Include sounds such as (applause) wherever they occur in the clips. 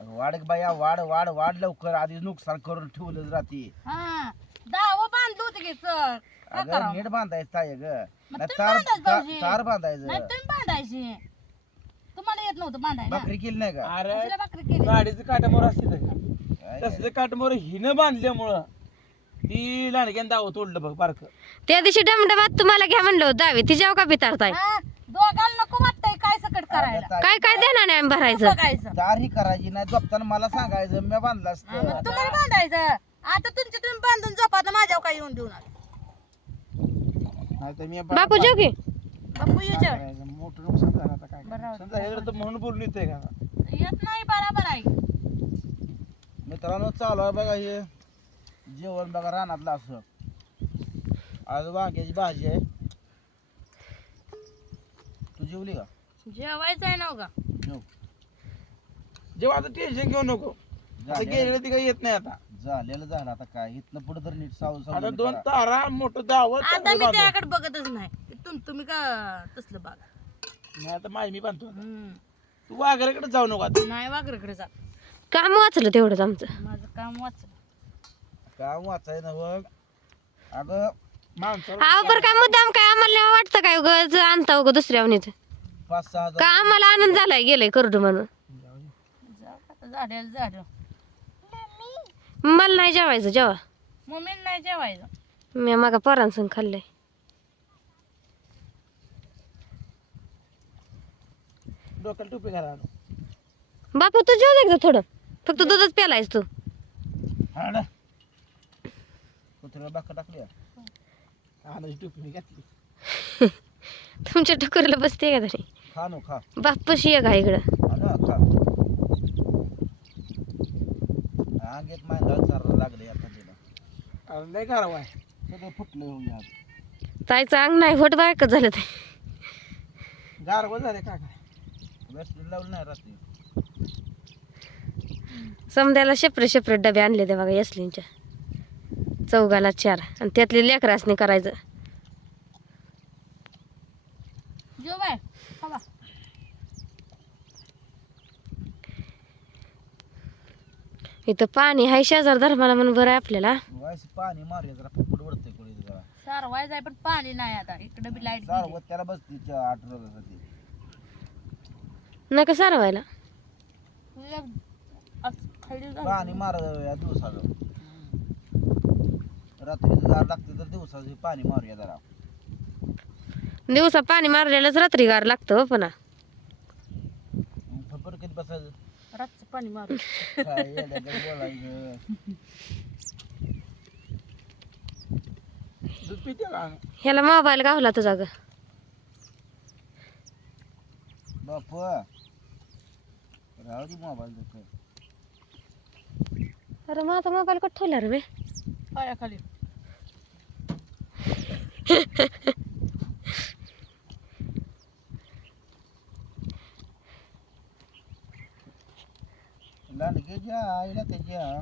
वाढ बाया वाढ वाढ वाढ लवकर. आधी नुकसान करून ठेवलं राहते. हा दाव बांधलं होतं की सर. काय अगं करावं? नीट बांधायचं ताय ग. मग नाही तुम्ही तार बांधायचं तार- भाऊजी. तार नाही बांधायचं तुम्ही बांधायची. तुम्हाला येत नव्हतं बांधायला. भाकरी केली नाही का? अरे कशाला भाकरी केली? गाडीचं काटामोर असते का काय तसलं काटामोर हिनं बांधल्यामुळं ती लांडग्यान दाव तोडलं बघ बारक. त्या दिवशी डमडमात तुम्हाला घ्या म्हणलं होतं दावी. तिच्यावर का बितारताय हा, दोघांना नको वाटतंय काय सकट करायला. काय काय देणार नाही आम्ही भरायचं? बघायचं. ही करायची नाही झोपताना मला सांगायचं मी बांधलं हा, असतं तुम्हाला बांधायचं. आता तुमच्या तुम्ही बांधून झोपा तर माझ्यावर काय येऊन देऊ नका. नाही तर मी बापू जेव की. बापू येऊ मोठं नुकसान झालं आता काय बरं. नुकसान झालं तर म्हणून बोलून येतंय का? येत नाही बरोबर आहे. मित्रांनो चालू आहे बघा हे. जेवण बघा रानातलं असं. आज वांग्याची भाजी आहे. तू जेवली का? जेवायचं आहे ना का जेव. जेव्हा आता टेन्शन घेऊ नको. आता झालेलं गेलेलं ती काही येत नाही आता. झालेलं झालं आता काय? इथनं पुढे तर नीट सावध आता सावध दोन तारा मोठं दावत आता मी त्याकडे बघतच नाही. तुम तुम्ही का तसलं बघा? नाही आता माझी मी बांधतो. हम्म. तू वाघराकडे जाऊ नको आता. नाही वाघराकडे जात काम वाचलं तेवढंच आमचं. माझं काम वाचलं. काम वाचाय ना बघ. अगं अहो पर काय मुद्दाम काय आम्हाला वाटतं काय उगाच आणता उगा दुसऱ्यावनीच पाच सहा का आम्हाला आनंद झालाय गेलंय करडू म्हणून. झाडेल झाड मला नाही जेवायचं जेवा. मम्मीला नाही जेवायचं. मी मागा पोरांसंग खाल्लंय. डोक्याला टोपी घाला बापू तू जेव एकदा थोडं? फक्त दूधच प्यालायस तू. हा ना. कुत्र्याला बाका टाकली आणाची टोपी मी घातली. तुमच्या टुकरला बसते का तरी? खा नो खा. बापूशी ये का इकडं? ना खा अंगेत मांगाळ चारा लागले आता तिला. अरे लय गारवा आहे. सगळं फुटलं होऊया ताईचं अंग नाही होट बायकच झालं ते? गारवा झाले काका वेस्ट लावलं नाही रात्री. समद्याला शेपरे शेपरे डबे आणले ते बघा यसलींच्या चौगाला चार. आणि त्यातली लेकरासनी करायचं जेवाय खावा इथं पाणी हाय शेजार धर्माला म्हणून बरं आहे आपल्याला. वायस पाणी मारूया जरा फुटफुट वडते कोणी जरा. सारवाय जाय पण पाणी नाही आता. इकडे बी लाइट त्याला आठ रोजासाठी नका सारवायला. पाणी मार या दिवसाचं. रात्रीचं गार लागते तर दिवसाचं पाणी मारूया जरा. दिवसा पाणी मारलेलंच रात्री गार लागतं हो पण किती बसायचं? रातचं पाणी मारू. काय येड्यागत बोलायचं? दूध पिते का? ह्याला मोबाईल गावला तुझा ग. बाप राहू दे मोबाईल देतो. अरे माझा मोबाईल कुठं ठेवला रे बे? पायाखाली (laughs) लांडग्याच्या आईला त्याच्या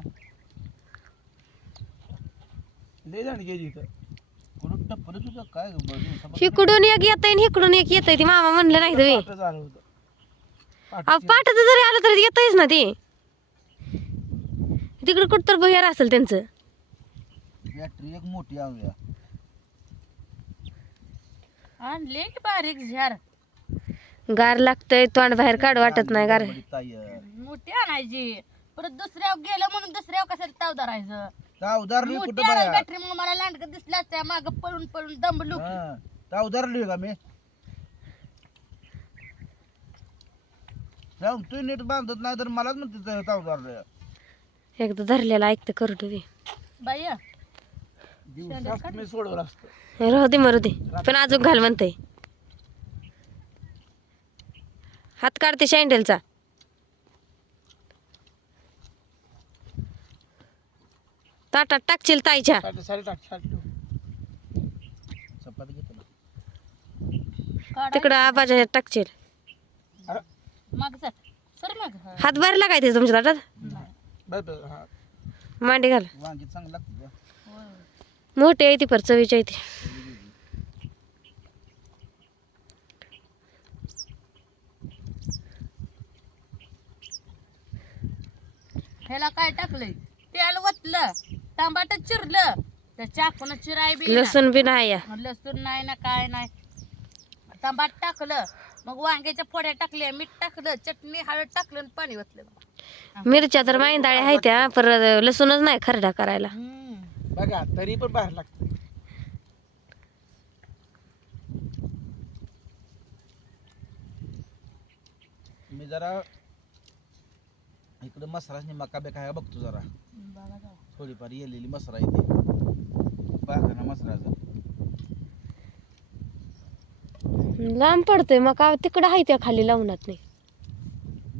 लय जाण गेली इथं. कुठं टप्पलं तुझं काय ग बरं, दिवसापासून हिकडून एक येतंय आणि हिकडून एक येतंय. ती मामा म्हणलं नाही तुम्ही. पाटं झालं होतं. अहो पाटाचं जरी आलं तरी येतंयच ना ते. तिकडे कुठं तर भुयार असेल त्यांचं. बॅटरी एक मोठी आणूया आणले की बारीक झाड? गार लागतंय तोंड बाहेर काढ वाटत नाही गार. मोठी आणायची. परत दुसऱ्यावर गेलं म्हणून दुसऱ्यावर कशाला ताव धरायचं? ताव धरली कुठं मोठी आणायची बाया? बॅटरी मग मला लांडक दिसला त्या माग पळून पळून दमलू हा, ताव धरली का मी? जाऊन तू नीट बांधत नाही तर मलाच म्हणते ताव धरलं. एकदा धरलेला ऐकतं करतो बी बाई दिवसात मी सोडवलं असतं. राहू दे मरू दे. पण अजून घाल म्हणतंय. हात काढते शँडलचा ताटात टाकशील ताईच्या. तिकडं आबाच्या ह्यात टाकशील. अरे, माग सर सर माग. हात भरला काय ते तुमच्या ताटात? हा. मांडी घाल? मोठी आहे ती पर चवीची आहे ती. ह्याला काय टाकलंय? तेल वतलं टमाट चिरलं त्या चाकून चिराय बी. लसूण बी नाही लसूण नाही ना काय नाही. टमाट टाकलं मग वांग्याच्या फोड्या टाकल्या मीठ टाकलं चटणी हळद टाकलं आणि पाणी ओतलं. मिरच्या तर माईंदाळ्या आहेत त्या पर लसूणच नाही खरडा करायला. बघा तरी पण बाहेर लागतं. मी जरा इकडे मसराची मका बेका आहे बघतो जरा. थोडीफार येलेली मसरा येते बागाना मसराचं लांब पडतोय मग का तिकडं आहे त्या खाली लावणार नाही.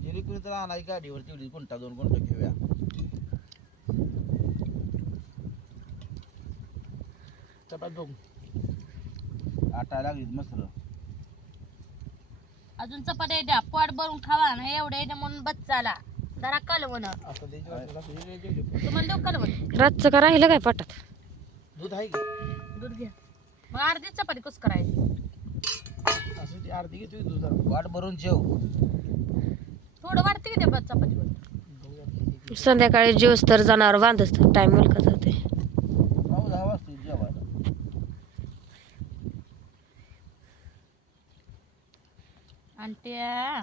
गेली कुणी तर आणाय गाडीवर तेवढी गुंटा दोन गुंट घेऊया. चपात बघू. आटा लागली मसर अजून चपात्या द्या पोट भरून खावा ना एवढ्या म्हणून बच्चाला जरा कलवण. तुम्हाला देऊ कलवण? रातचं का राहिलं काय पोटात? दूध आहे की? दूध घ्या. मग अर्धी चपाती कस करायची? असं ती अर्धी घेतोय दूध वाट भरून जेव. थोडं वाटते की किती. संध्याकाळी जेवस तर जनावर बांधच टाइम मुलकत होते नऊ दहा वाजता जेवायला. आणि त्या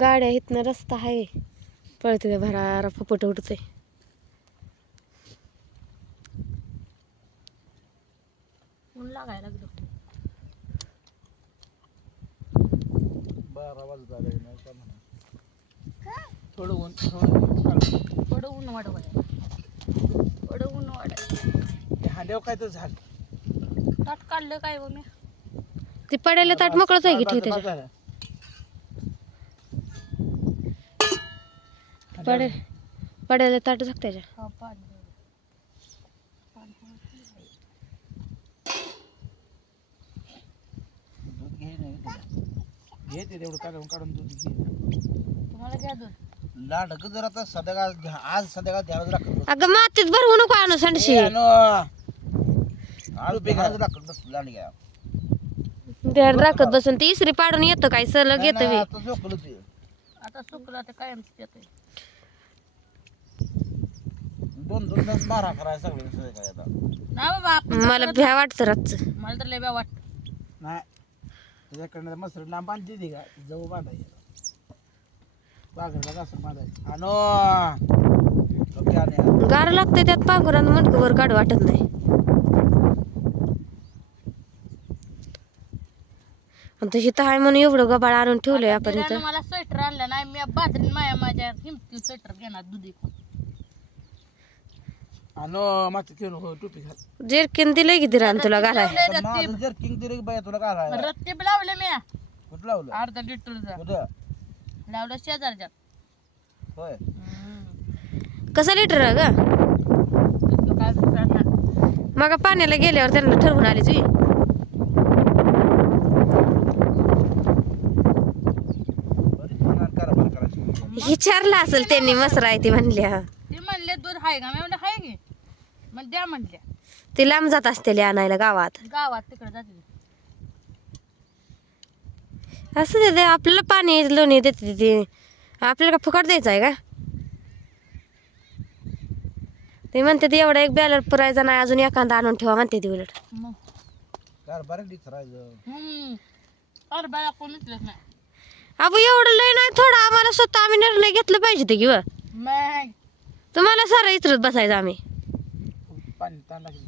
गाड्या इथनं रस्ता आहे. पळते भरारा फपट लागायला बारा वाजता म्हणा. थोडं ऊन थोडं ऊन थोडं ऊन काय तर झालं. ताट काढलं काय हो मी? ती पडायला ताट मोकळच आहे की ठेव बस त्याच्या झालं. पडे पडायला ताट झाक त्याच्या हा पाणी दूध घे नाही तुला. घे ते तेवढं काढून काढून दूध घे. तुम्हाला घ्या दूध. लाडकं जर आता संध्याकाळ ध्या- आज संध्याकाळ ध्यानच राखत अगं मातीत भरवू नको आणू सांडशी. राखत बस लांडग्या ध्यान राखत बसून ती इसरी पाडून येतं काय सलग नाही, येतं झोपलं ते आता सुकलं तर कायमच येते दोन दोन तास करायला सगळे संध्याकाळी आता? ना बाबा आपण मला भ्या वाटतं रातचं. मला तर लय बा वाटत. नाही त्याच्याकडनं मसर लांब बांधली ती का? जवळ बांधायचं. बागरला कसं बांधायचं. आणो! ओके, आणि गार लागतंय त्यात पांघरात मटकं वर काढू वाटत नाही. आणि तशी तहाय म्हणून एवढं गबाळ आणून ठेवलंय आपण इथं. मला आणलं नाही मी बाजरीन माया माझ्या हिमती स्वेटर घेणार दुधी आणि माती घेऊन हो टोपी घाल. जेरकिन दिलंय की दिरान तुला घालाय आता माझं जर किंग दिले की बाया तुला घालायला? रत्ते लावले मी कुठं लावलं? अर्धा लिटरचं कुठं? लावलं शेजारच्या होय. कसं लिटर ग? मग पाण्याला गेल्यावर त्यांना ठरवून आली तुझी विचारलं असेल त्यांनी मसरा आहे ती म्हणल्या. ते म्हणले दूध आहे का? मी म्हणलं आहे की. मग द्या म्हणल्या. ती लांब जात असते आणायला गावात. गावात तिकडे जाते असं दे दे आपल्याला पाणी लोणी देते ते. आपल्याला का फुकट द्यायचं आहे का? ते म्हणते ते एवढा एक बॅलर पुरायचा नाही अजून एखादा आणून ठेवा म्हणते ती उलट. मग. हम्म. अरे बाया कोणीच नाही. अबो एवढं लय नाही थोडं आम्हाला स्वतः आम्ही निर्णय घेतलं पाहिजे ते किंवा मग तुम्हाला सारं इतरत बसायचं आम्ही. पाणी ताण लागली.